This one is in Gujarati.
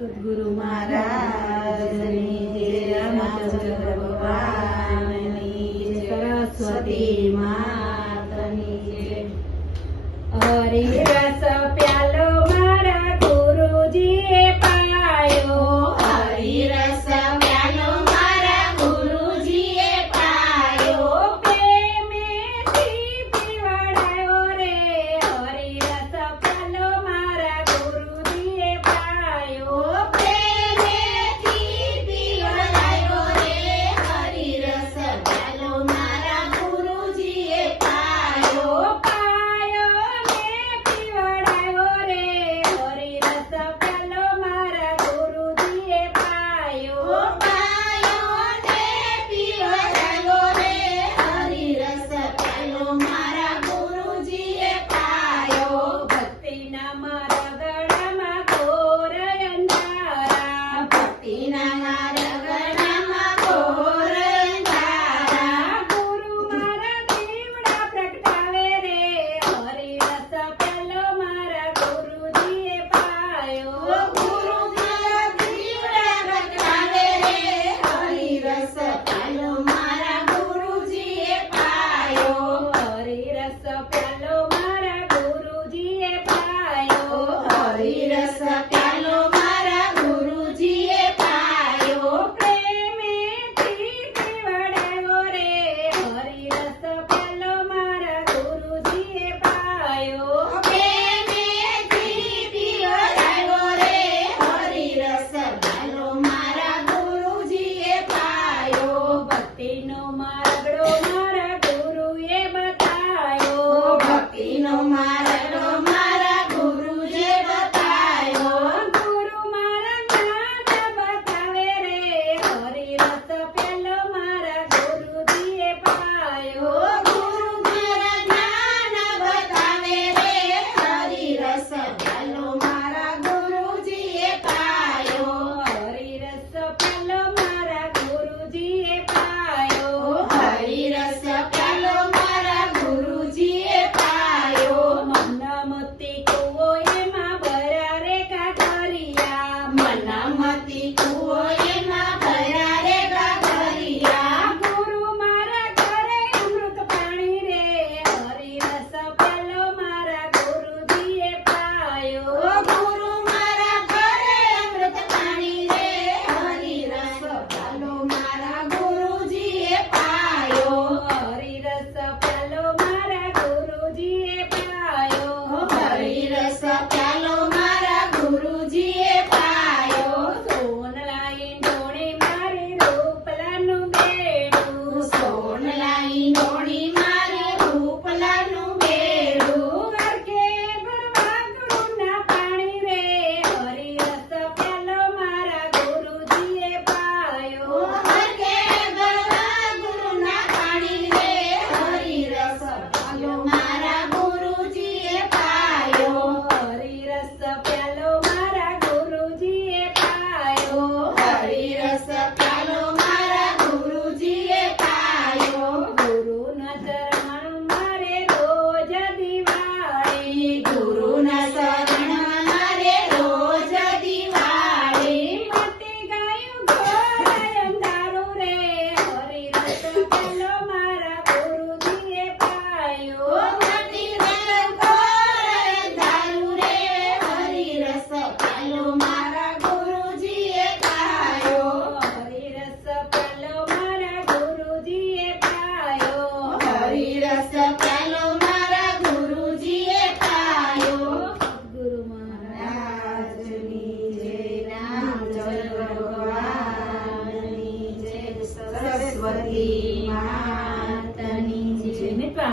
સદગુરુ મહારાજની જય, રામચંદ્ર ભગવાનની જય, સરસ્વતી માતની જય. હરિરસ પ્યાલો મારા ગુરુજીએ પાયો, હરિરસ પ્યાલો મારા ગુરુજીએ પાયો, પ્રેમેથી પીવડાયો રે. હરિરસ પ્યાલો મારા ગુરુજીએ પાયો, પ્રેમેથી પીવડાયો રે. હરિરસ પ્યાલો મારા ગુરુજીએ પાયો, પાયો ને પીવડાયો રે. હરિરસ પ્યાલો મારા ગુરુજીએ પાયો, પાયો ને પીવડાયો રે. હરિરસ પ્યાલો મારા ગુરુજીએ પાયો, ભક્તિના મારા ગળામાં ઘોર અંધારા, ભક્તિના મારા ગળામાં ઘોર અંધારા, ગુરુ મારા દીવડા પ્રગટાવે રે. હરિરસ પ્યાલો મારા ગુરુજીએ પાયો, ગુરુ મારા દીવડા પ્રગટાવે રે. હરિરસ પ્યાલો મારા ગુરુજીએ પાયો, હરિરસ પ્યાલો મારા ગુરુજીએ પાયો, હરિરસ પ્યાલો મારા ગુરુજીએ પાયો, પ્રેમેથી પીવડાયો રે. હરિરસ પ્યાલો મારા ગુરુજીએ પાયો, પ્રેમેથી પીવડાયો રે. હરિરસ પ્યાલો મારા ગુરુજીએ પાયો, ભક્તિનો માર્ગડો મારા ગુરુએ બતાયો, ભક્તિનો માર્ગો મારા ગુરુએ બતાયો, ગુરુ મારા જ્ઞાન બતાવે રે. હરિરસ પ્યાલો મારા ગુરુજીએ પાયો, ગુરુ મારા જ્ઞાન બતાવે રે. હરિરસ પ્યાલો મારા ગુરુજીએ પાયો, હરિરસ પ્યાલો મારા ગુરુજીએ પાયો, હરિરસ પ્યાલો મારા ગુરુજીએ પાયો, મનમતી કૂવો એમાં ભર્યા રે કાંકરિયા, મનમતી કૂવો એમાં ભર્યા રે ગાગરિયા, ગુરુ મારા ઘરે અમૃત પાણી રે. હરિરસ પ્યાલો મારા ગુરુજીએ પાયો, ગુરુ મારા ઘરે અમૃત પાણી રે. હરિરસ પ્યાલો મારા ગુરુજીએ પાયો, હરિરસ પ્યાલો મારા ગુરુજીએ પાયો, હરિરસ પ્યાલો મારા ગુરુજીએ પાયો, સોનલાઈ ડોળી મારી રૂપલાનું બેડું, સોનલાઈ ડોળી મારે રૂપલાનું બેડું, વરખે ભરવા ગુરુના પાણી રે. હરિરસ પ્યાલો મારા ગુરુજીએ પાયો, હરકે ગળવા ગુરુના પાણી રે. હરિરસ પ્યાલો મારા ગુરુજીએ પાયો, હરિરસ પ્યાલો મારા ગુરુજીએ પાયો, હરિરસ પ્યાલો મારા ગુરુજીએ પાયો, ગુરુના ચરણ મારે રોજ દિવાળી, ગુરુના શરણમાં મારે રોજ દિવાળી, મટી ગયું ઘોર અંધારું રે. હરિરસ પ્યાલો મારા ગુરુજીએ પાયો, મટી ગયો ઘોર અંધારું રે. હરિરસ પ્યાલો મારા ગુરુજીએ પાયો, હરિરસ પ્યાલો મારા ગુરુજીએ પાયો, હરિરસ